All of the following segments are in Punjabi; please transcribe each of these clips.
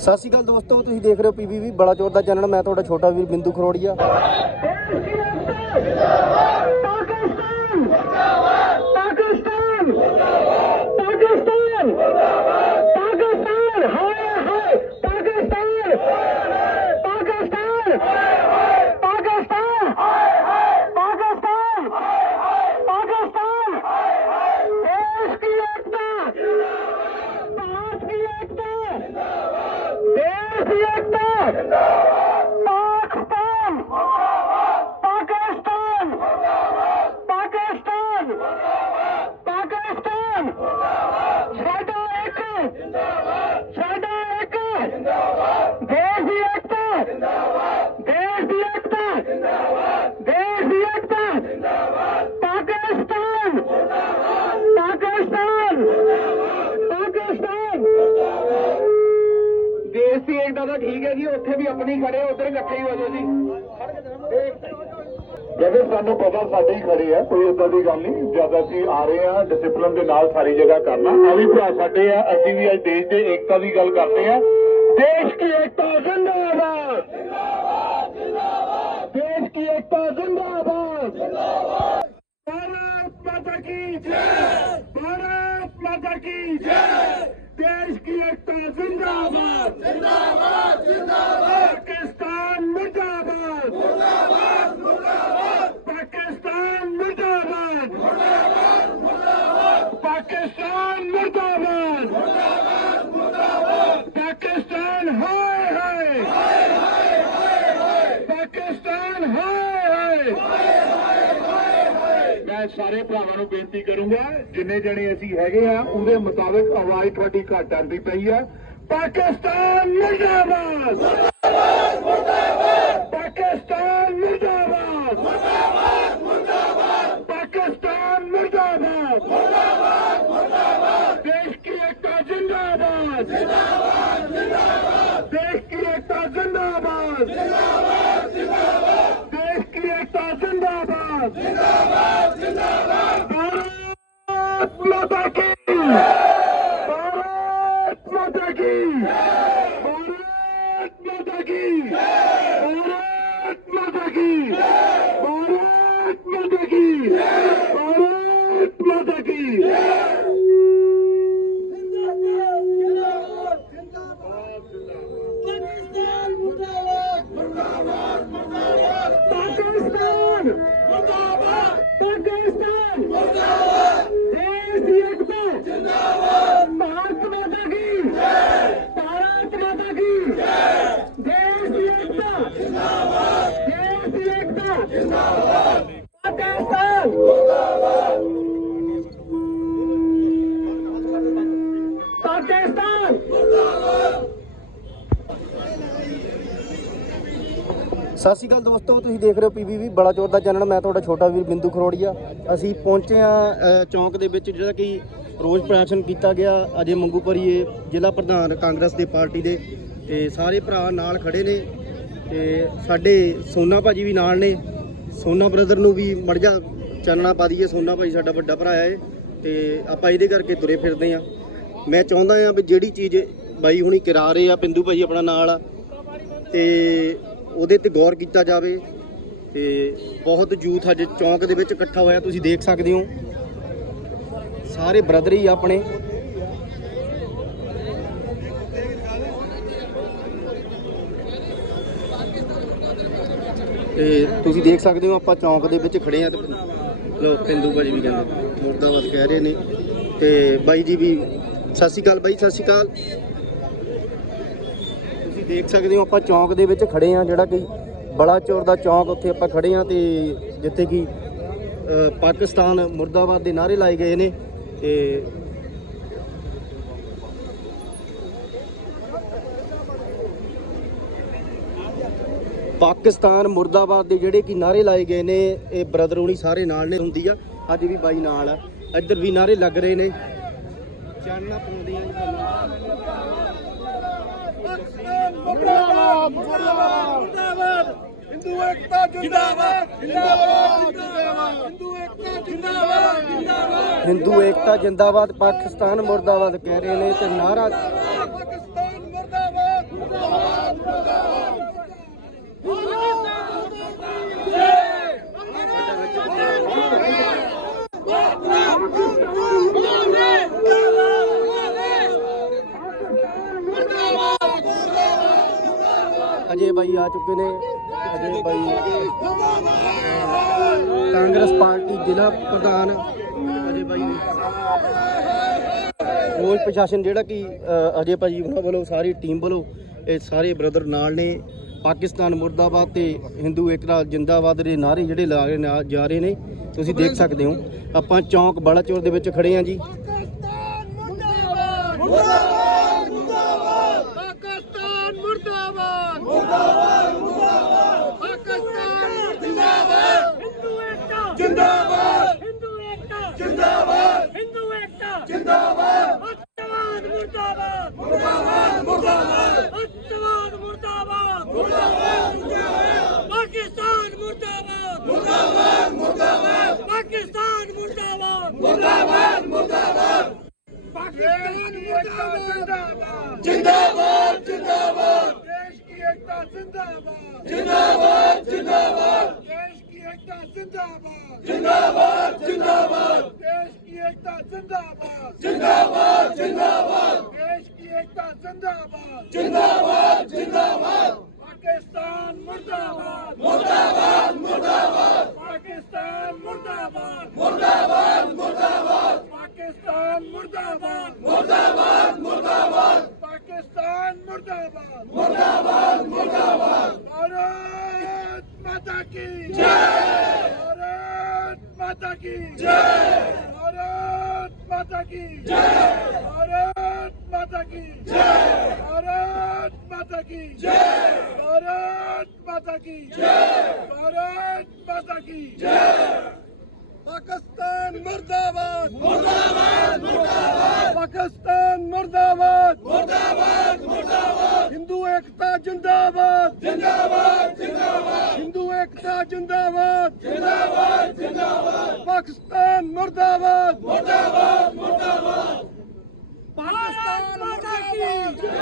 ਸਤਿ ਸ਼੍ਰੀ ਅਕਾਲ ਦੋਸਤੋ, ਤੁਸੀਂ ਦੇਖ ਰਹੇ ਹੋ ਪੀਬੀਵੀ ਬੜਾ ਚੋਰ ਦਾ ਚੈਨਲ। ਮੈਂ ਤੁਹਾਡਾ ਛੋਟਾ ਵੀਰ ਬਿੰਦੂ ਖਰੋੜੀਆ। ਉੱਥੇ ਵੀ ਆਪਣੀ ਖੜੇ ਉਧਰ ਇਕੱਠੇ ਹੀ ਹੋ ਜਾਓ ਜੀ ਜਦੋਂ ਸਾਨੂੰ ਪਤਾ ਸਾਡੇ ਹੀ ਖੜੇ ਆ ਕੋਈ ਏਦਾਂ ਦੀ ਗੱਲ ਨਹੀਂ ਜਦ ਅਸੀਂ ਆ ਰਹੇ ਆ ਡਿਸਪਲਿਨ ਦੇ ਨਾਲ ਸਾਰੀ ਜਗ੍ਹਾ ਕਰਨਾ ਆ ਵੀ ਭਰਾ ਸਾਡੇ ਆ ਅਸੀਂ ਵੀ ਅੱਜ ਦੇਸ਼ ਦੇ ਏਕਤਾ ਦੀ ਗੱਲ ਕਰਦੇ ਆ ਦੇਸ਼ ਕੀ ਏਕਤਾ ਜ਼ਿੰਦਾਬਾਦ ਦੇਸ਼ ਕੀ ਏਕਤਾ ਜ਼ਿੰਦਾਬਾਦ भारत माता की जय भारत माता की जय देश की एकता जिंदाबाद जिंदाबाद जिंदाबाद ਨੂੰ ਬੇਨਤੀ ਕਰੂੰਗਾ, ਜਿੰਨੇ ਜਣੇ ਅਸੀਂ ਹੈਗੇ ਆ, ਉਹਦੇ ਮੁਤਾਬਕ ਆਵਾਜ਼ ਤੁਹਾਡੀ ਘੱਟ ਆਂਦੀ ਪਈ ਆ। ਪਾਕਿਸਤਾਨ ਮੁਰਦਾਬਾਦ! ਪਾਕਿਸਤਾਨ ਪਾਕਿਸਤਾਨ ਮੁਰਦਾਬਾਦ! ਮੁਰਦਾਬਾਦ ਜਿੰਦਾਬਾਦ! ਜਿੰਦਾਬਾਦ ਜਿੰਦਾਬਾਦ! ਦੇਸ਼ ਕੀ ਇਕਤਾ ਜਿੰਦਾਬਾਦ! ਮਾਤਾ ਕੀ ਪਾਕਿਸਤਾਨ ਮੁਰਦਾਬਾਦ। ਮੁਰਦਾਬਾਦ ਮੁਰਦਾਬਾਦ। ਪਾਕਿਸਤਾਨ ਮੁਰਦਾਬਾਦ। ਪਾਕਿਸਤਾਨ ਮੁਰਦਾਬਾਦ। ਦੇਸ਼ ਦੀ ਏਕਤਾ। ਜਿੰਦਾਬਾਦ। ਭਾਰਤ ਮਾਤਾ ਕੀ? ਜੈ ਭਾਰਤ ਮਾਤਾ ਕੀ? ਜੈ। ਦੇਸ਼ ਦੀ ਏਕਤਾ। ਜਿੰਦਾਬਾਦ। ਦੇਸ਼ ਦੀ ਏਕਤਾ। ਜਿੰਦਾਬਾਦ। ਸਤਿ ਸ਼੍ਰੀ ਅਕਾਲ ਦੋਸਤੋ, ਤੁਸੀਂ ਦੇਖ ਰਹੇ ਹੋ ਪੀਬੀਵੀ ਬੜਾ ਚੋਰ ਦਾ ਚੈਨਲ, ਮੈਂ ਤੁਹਾਡਾ ਛੋਟਾ ਵੀਰ ਬਿੰਦੂ ਖਰੋੜੀਆ। ਅਸੀਂ ਪਹੁੰਚੇ ਆ ਚੌਂਕ ਦੇ ਵਿੱਚ, ਜਿਹੜਾ ਕਿ ਰੋਜ਼ ਪ੍ਰਦਰਸ਼ਨ ਕੀਤਾ ਗਿਆ ਅਜੇ ਮੰਗੂ ਪਰੀਏ, ਜ਼ਿਲ੍ਹਾ ਪ੍ਰਧਾਨ ਕਾਂਗਰਸ ਦੇ ਪਾਰਟੀ ਦੇ। ਤੇ ਸਾਰੇ ਭਰਾ ਨਾਲ ਖੜੇ ਨੇ ਤੇ ਸਾਡੇ ਸੋਨਾ ਭਾਜੀ ਵੀ ਨਾਲ ਨੇ। ਸੋਨਾ ਬ੍ਰਦਰ ਨੂੰ ਵੀ ਮੜਜ਼ਾ ਚਾਨਣਾ ਪਾ ਦਈਏ। ਸੋਨਾ ਭਾਜੀ ਸਾਡਾ ਵੱਡਾ ਭਰਾ ਹੈ। ਤੇ ਆਪਾਂ ਇਹਦੇ ਕਰਕੇ ਤੁਰੇ ਫਿਰਦੇ ਆ ਮੈਂ ਚਾਹੁੰਦਾ ਆ ਵੀ ਜਿਹੜੀ ਚੀਜ਼ ਬਾਈ ਹੁਣੀ ਕਰਾ ਰਹੇ ਆ, ਬਿੰਦੂ ਭਾਜੀ ਆਪਣਾ ਨਾਲ ਆ। ਤੇ ਉਹਦੇ ਤੇ ਗੌਰ ਕੀਤਾ ਜਾਵੇ ਤੇ ਬਹੁਤ ਯੂਥ ਅੱਜ ਚੌਂਕ ਦੇ ਵਿੱਚ ਇਕੱਠਾ ਹੋਇਆ, ਤੁਸੀਂ ਦੇਖ ਸਕਦੇ ਹੋ। ਸਾਰੇ ਬ੍ਰਦਰ ਹੀ ਆਪਣੇ। ਤੇ ਤੁਸੀਂ ਦੇਖ ਸਕਦੇ ਹੋ, ਆਪਾਂ ਚੌਂਕ ਦੇ ਵਿੱਚ ਖੜੇ ਆ ਤੇ ਲੋ ਪਿੰਦੂ ਭਾਜੀ ਵੀ ਕਹਿੰਦੇ ਮੁਰਦਾਬਾਦ ਕਹਿ ਰਹੇ ਨੇ। ਤੇ ਬਾਈ ਜੀ ਵੀ, ਸਤਿ ਸ਼੍ਰੀ ਅਕਾਲ ਬਾਈ, ਸਤਿ ਸ਼੍ਰੀ ਅਕਾਲ। ਦੇਖ ਸਕਦੇ ਹੋ, ਆਪਾਂ ਚੌਂਕ ਦੇ ਵਿੱਚ ਖੜੇ ਆ ਜਿਹੜਾ ਕਿ ਬੜਾ ਚੌਰ ਦਾ ਚੌਂਕ ਉੱਥੇ ਆਪਾਂ ਖੜੇ ਆ ਤੇ ਜਿੱਥੇ ਕਿ ਪਾਕਿਸਤਾਨ ਮੁਰਦਾਬਾਦ ਦੇ ਨਾਰੇ ਲਾਏ ਗਏ ਨੇ ਤੇ ਪਾਕਿਸਤਾਨ ਮੁਰਦਾਬਾਦ ਦੇ ਜਿਹੜੇ ਕਿ ਨਾਰੇ ਲਾਏ ਗਏ ਨੇ, ਇਹ ਬ੍ਰਦਰੋਣੀ ਸਾਰੇ ਨਾਲ ਨੇ, ਹੁੰਦੀ ਆ, ਅੱਜ ਵੀ ਬਾਈ ਨਾਲ ਆ। ਇੱਧਰ ਵੀ ਨਾਰੇ ਲੱਗ ਰਹੇ ਨੇ। ਚਾਨਣਾ ਪਾਉਂਦੇ ਮੁਰਦਾਬਾਦ ਮੁਰਦਾਬਾਦ ਮੁਰਦਾਬਾਦ। ਹਿੰਦੂ ਏਕਤਾ ਜਿੰਦਾਬਾਦ ਜਿੰਦਾਬਾਦ। ਜਿੰਦਾਬਾਦ ਹਿੰਦੂ ਏਕਤਾ ਜਿੰਦਾਬਾਦ ਜਿੰਦਾਬਾਦ। ਹਿੰਦੂ ਏਕਤਾ ਜਿੰਦਾਬਾਦ ਪਾਕਿਸਤਾਨ ਮੁਰਦਾਬਾਦ ਕਹਿ ਰਹੇ ਨੇ ਤੇ ਨਾਰਾ ਪਾਕਿਸਤਾਨ ਮੁਰਦਾਬਾਦ ਮੁਰਦਾਬਾਦ ਮੁਰਦਾਬਾਦ ਜੈ। ਅਜੇ ਬਾਈ ਆ ਚੁੱਕੇ ਨੇ। ਅਜੇ ਬਾਈ ਕਾਂਗਰਸ ਪਾਰਟੀ ਜ਼ਿਲ੍ਹਾ ਪ੍ਰਧਾਨ। ਅਜੇ ਬਾਈ ਰੋਜ਼ ਪ੍ਰਸ਼ਾਸਨ ਜਿਹੜਾ ਕਿ ਅ, ਅਜੇ ਭਾਜੀ ਉਹਨਾਂ ਵੱਲੋਂ ਸਾਰੀ ਟੀਮ ਵੱਲੋਂ ਇਹ ਸਾਰੇ ਬ੍ਰਦਰ ਨਾਲ ਨੇ। ਪਾਕਿਸਤਾਨ ਮੁਰਦਾਬਾਦ ਤੇ ਹਿੰਦੂ ਏਕਤਾ ਜਿੰਦਾਬਾਦ ਦੇ ਨਾਰੇ ਜਿਹੜੇ ਲਾ ਰਹੇ ਜਾ ਰਹੇ ਨੇ। ਤੁਸੀਂ ਦੇਖ ਸਕਦੇ ਹੋ। ਆਪਾਂ ਚੌਂਕ ਬਲਾਚੌਰ ਦੇ ਵਿੱਚ ਖੜੇ ਹਾਂ ਜੀ ਪਾਕਿਸਤਾਨ ਮੁਰਦਾਬਾਦ ਮੁਰਦਾਬਾਦ ਮੁਰਦਾਬਾਦ ਪਾਕਿਸਤਾਨ ਜਿੰਦਾਬਾਦ ਹਿੰਦੂ ਏਕਤਾ ਜਿੰਦਾਬਾਦ ਹਿੰਦੂ ਏਕਤਾ ਜਿੰਦਾਬਾਦ ਹਿੰਦੂ ਏਕਤਾ ਜਿੰਦਾਬਾਦ ਅੱਤਵਾਦ ਮੁਰਦਾਬਾਦ ਮੁਰਦਾਬਾਦ ਮੁਰਦਾਬਾਦ ਅੱਤਵਾਦ ਮੁਰਦਾਬਾਦ ਮੁਰਦਾਬਾਦ ਮੁਰਦਾਬਾਦ ਪਾਕਿਸਤਾਨ ਮੁਰਦਾਬਾਦ ਮੁਰਦਾਬਾਦ ਮੁਰਦਾਬਾਦ ਪਾਕਿਸਤਾਨ ਮੁਰਦਾਬਾਦ ਮੁਰਦਾਬਾਦ ਮੁਰਦਾਬਾਦ ਪਾਕਿਸਤਾਨ ਮੁਰਦਾਬਾਦ ਜਿੰਦਾਬਾਦ ਜਿੰਦਾਬਾਦ ਦੇਸ਼ ਕੀ ਏਕਤਾ ਜਿੰਦਾਬਾਦ ਜਿੰਦਾਬਾਦ ਜਿੰਦਾਬਾਦ ਦੇਸ਼ ਕੀ ਏਕਤਾ ਜਿੰਦਾਬਾਦ ਜਿੰਦਾਬਾਦ ਜਿੰਦਾਬਾਦ ਦੇਸ਼ ਕੀ ਏਕਤਾ ਜਿੰਦਾਬਾਦ ਜਿੰਦਾਬਾਦ ਜਿੰਦਾਬਾਦ ਦੇਸ਼ ਕੀ ਏਕਤਾ ਜਿੰਦਾਬਾਦ ਜਿੰਦਾਬਾਦ ਜਿੰਦਾਬਾਦ ਪਾਕਿਸਤਾਨ ਮੁਰਦਾਬਾਦ ਮੁਰਦਾਬਾਦ ਮੁਰਦਾਬਾਦ ਪਾਕਿਸਤਾਨ ਮੁਰਦਾਬਾਦ ਮੁਰਦਾਬਾਦ ਮੁਰਦਾਬਾਦ ਪਾਕਿਸਤਾਨ ਮੁਰਦਾਬਾਦ ਮੁਰਦਾਬਾਦ ਮੁਰਦਾਬਾਦ ਪਾਕਿਸਤਾਨ ਮੁਰਦਾਬਾਦ ਮੁਰਦਾਬਾਦ ਮੁਰਦਾਬਾਦ ਭਾਰਤ ਮਾਤਾ ਕੀ ਜੈ ਭਾਰਤ ਮਾਤਾ ਕੀ? ਜੈ ਭਾਰਤ ਮਾਤਾ ਕੀ? ਜੈ ਭਾਰਤ ਮਾਤਾ ਕੀ? ਜੈ ਭਾਰਤ ਮਾਤਾ ਕੀ? ਜੈ ਭਾਰਤ ਮਾਤਾ ਕੀ? ਜੈ ਭਾਰਤ ਮਾਤਾ ਕੀ ਜੈ ਪਾਕਿਸਤਾਨ ਮੁਰਦਾਬਾਦ ਮੁਰਦਾਬਾਦ। ਮੁਰਦਾਬਾਦ ਪਾਕਿਸਤਾਨ ਮੁਰਦਾਬਾਦ ਮੁਰਦਾਬਾਦ ਮੁਰਦਾਬਾਦ ਹਿੰਦੂ ਏਕਤਾ ਜਿੰਦਾਬਾਦ। ਜਿੰਦਾਬਾਦ ਜਿੰਦਾਬਾਦ। ਹਿੰਦੂ ਏਕਤਾ ਜਿੰਦਾਬਾਦ। ਜਿੰਦਾਬਾਦ ਜਿੰਦਾਬਾਦ। ਪਾਕਿਸਤਾਨ ਮੁਰਦਾਬਾਦ। ਮੁਰਦਾਬਾਦ ਮੁਰਦਾਬਾਦ। ਪਾਕਿਸਤਾਨ ਮਾਤਾ ਕੀ ਜੈ।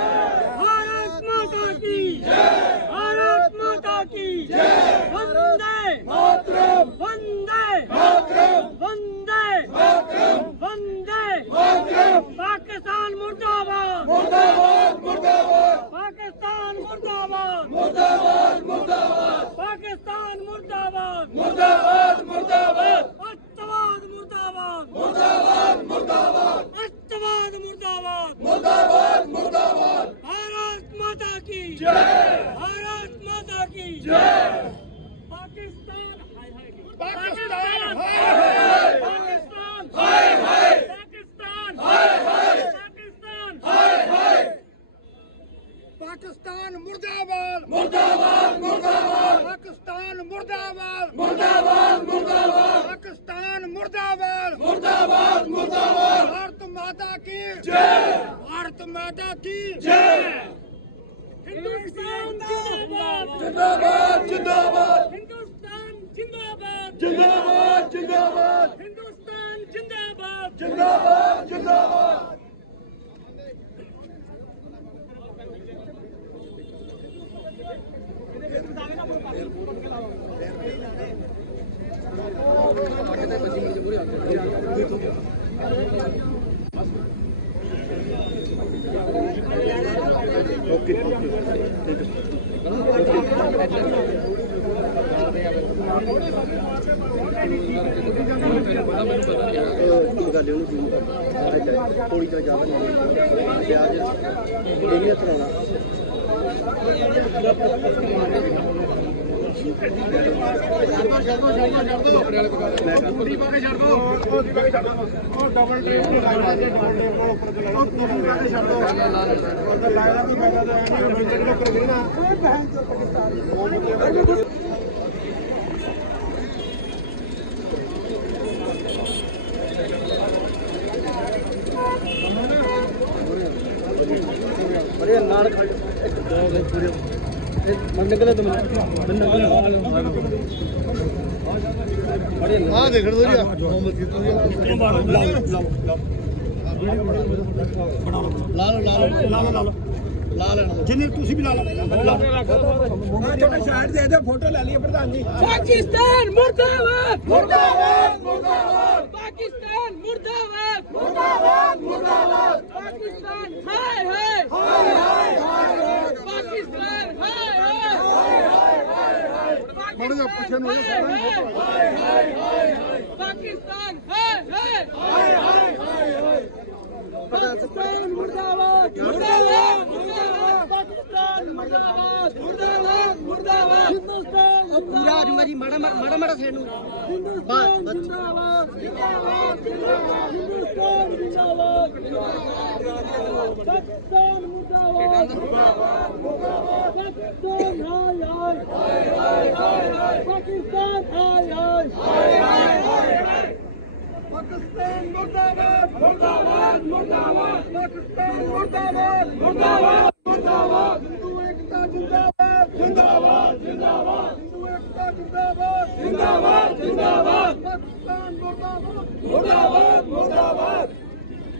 ਭਾਰਤ ਮਾਤਾ ਕੀ ਜੈ। ਭਾਰਤ ਮਾਤਾ ਕੀ ਜੈ। ਵੰਦੇ। ਮਾਤਰਮ। ਵੰਦੇ ਮਾਤਰਮ ਵੰਦੇ ਮਾਤਰਮ ਵੰਦੇ ਮਾਤਰਮ ਪਾਕਿਸਤਾਨ ਮੁਰਦਾਬਾਦ ਮੁਰਦਾਬਾਦ ਮੁਰਦਾਬਾਦ ਪਾਕਿਸਤਾਨ ਮੁਰਦਾਬਾਦ ਮੁਰਦਾਬਾਦ ਮੁਰਦਾਬਾਦ ਪਾਕਿਸਤਾਨ ਮੁਰਦਾਬਾਦ ਮੁਰਦਾਬਾਦ ਮੁਰਦਾਬਾਦ ਅੱਤਵਾਦ ਮੁਰਦਾਬਾਦ ਮੁਰਦਾਬਾਦ ਮੁਰਦਾਬਾਦ ਅੱਤਵਾਦ ਮੁਰਦਾਬਾਦ ਮੁਰਦਾਬਾਦ ਮੁਰਦਾਬਾਦ ਭਾਰਤ ਮਾਤਾ ਕੀ ਜੈ ਭਾਰਤ ਮਾਤਾ ਕੀ ਜੈ ਪਾਕਿਸਤਾਨ ਹਾਏ ਹਾਏ ਪਾਕਿਸਤਾਨ ਹਾਏ ਹਾਏ ਪਾਕਿਸਤਾਨ ਹਾਏ ਹਾਏ ਪਾਕਿਸਤਾਨ ਹਾਏ ਹਾਏ ਪਾਕਿਸਤਾਨ ਹਾਏ ਹਾਏ ਪਾਕਿਸਤਾਨ ਮੁਰਦਾਬਾਦ ਮੁਰਦਾਬਾਦ ਮੁਰਦਾਬਾਦ ਪਾਕਿਸਤਾਨ ਮੁਰਦਾਬਾਦ ਮੁਰਦਾਬਾਦ ਮੁਰਦਾਬਾਦ ਪਾਕਿਸਤਾਨ ਮੁਰਦਾਬਾਦ ਮੁਰਦਾਬਾਦ ਮੁਰਦਾਬਾਦ ਭਾਰਤ ਮਾਤਾ ਕੀ ਜੈ ਭਾਰਤ ਮਾਤਾ ਕੀ ਜੈ ਹਿੰਦੁਸਤਾਨ ਜਿੰਦਾਬਾਦ ਜਿੰਦਾਬਾਦ ਜਿੰਦਾਬਾਦ ਹਿੰਦੁਸਤਾਨ ਜਿੰਦਾਬਾਦ ਜਿੰਦਾਬਾਦ ਜਿੰਦਾਬਾਦ ਹਿੰਦੁਸਤਾਨ ਜਿੰਦਾਬਾਦ ਜਿੰਦਾਬਾਦ ਜਿੰਦਾਬਾਦ ਕੀ ਗੱਲ ਉਹਨੂੰ ਜ਼ੂਮ ਕਰ ਥੋੜੀ ਜਿਹਾ ਜ਼ਿਆਦਾ ਨਹੀਂ ਪਿਆਜ ਇਹ ਤਰਾਉਣਾ ਅਰੇ ਨਾਲ ਖੜ ਇੱਕ ਦੋ ਦੇ ਪੂਰੇ ਮੰਨ ਨਿਕਲੇ ਤੁਮ ਮੰਨ ਨਿਕਲੇ ਆ ਦੇਖਣ ਦੋ ਜੀ ਮੁਹੰਮਦ ਕੀ ਤੁਸੀਂ ਲਾ ਲਓ ਲਾ ਲਓ ਲਾ ਲਓ ਲਾ ਲਓ ਲਾ ਲੈਣਾ ਜਿੰਨੇ ਤੁਸੀਂ ਵੀ ਲਾ ਲਓ ਛੋਟੇ ਸਾਈਡ ਦੇ ਦੇ ਫੋਟੋ ਲੈ ਲਈਏ ਪ੍ਰਧਾਨ ਜੀ ਪਾਕਿਸਤਾਨ ਮੁਰਦਾਬਾਦ ਮੁਰਦਾਬਾਦ ਮੁਰਦਾਬਾਦ ਪਾਕਿਸਤਾਨ ਹਾਏ ਹਾਏ ਹਾਏ ਹਾਏ ਪਾਕਿਸਤਾਨ ਹਾਏ ਹਾਏ ਮਾੜਾ ਜਿਹਾ ਪੁੱਛੇ ਨੂੰ ਪਾਕਿਸਤਾਨ ਹੈ ਹੈ ਪਾਕਿਸਤਾਨ ਮੁਰਦਾਬਾਦ ਮੁਰਦਾਬਾਦ ਮੁਰਦਾਬਾਦ। ਪਾਕਿਸਤਾਨ ਮੁਰਦਾਬਾਦ ਮੁਰਦਾਬਾਦ ਮੁਰਦਾਬਾਦ। ਹਿੰਦੁਸਤਾਨ ਪੂਰਾ ਆਜੂਗਾ ਜੀ ਮਾੜਾ ਮਾੜਾ ਮਾੜਾ ਸਾਈਡ ਨੂੰ। ਹਿੰਦੁਸਤਾਨ ਜਿੰਦਾਬਾਦ ਜਿੰਦਾਬਾਦ ਜਿੰਦਾਬਾਦ ਹਿੰਦੁਸਤਾਨ ਜਿੰਦਾਬਾਦ ਪਾਕਿਸਤਾਨ ਮੁਰਦਾਬਾਦ ਪਾਕਿਸਤਾਨ ਹਾਏ ਹਾਏ ਪਾਕਿਸਤਾਨ ਹਾਏ ਹਾਏ ਪਾਕਿਸਤਾਨ ਮੁਰਦਾਬਾਦ ਮੁਰਦਾਬਾਦ ਮੁਰਦਾਬਾਦ ਪਾਕਿਸਤਾਨ ਮੁਰਦਾਬਾਦ ਮੁਰਦਾਬਾਦ ਮੁਰਦਾਬਾਦ ਹਿੰਦੂ ਏਕਤਾ ਜਿੰਦਾਬਾਦ ਜਿੰਦਾਬਾਦ ਜਿੰਦਾਬਾਦ ਹਿੰਦੂ ਏਕਤਾ ਜਿੰਦਾਬਾਦ ਜਿੰਦਾਬਾਦ ਜਿੰਦਾਬਾਦ ਪਾਕਿਸਤਾਨ ਮੁਰਦਾਬਾਦ ਮੁਰਦਾਬਾਦ ਮੁਰਦਾਬਾਦ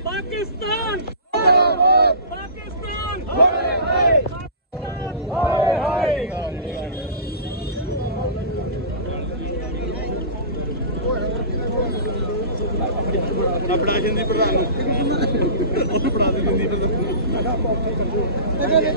ਪਾਕਿਸਤਾਨ ਮੁਰਦਾਬਾਦ ਪਾਕਿਸਤਾਨ ਹਾਏ ਹਾਏ ਹਾਏ ਹਾਏ ਆਪਣਾ ਜਿੰਦੀ ਪ੍ਰਧਾਨ ਨੂੰ। ਉਹ ਬਣਾ ਦੇ ਜਿੰਦੀ ਪ੍ਰਧਾਨ ਇਹ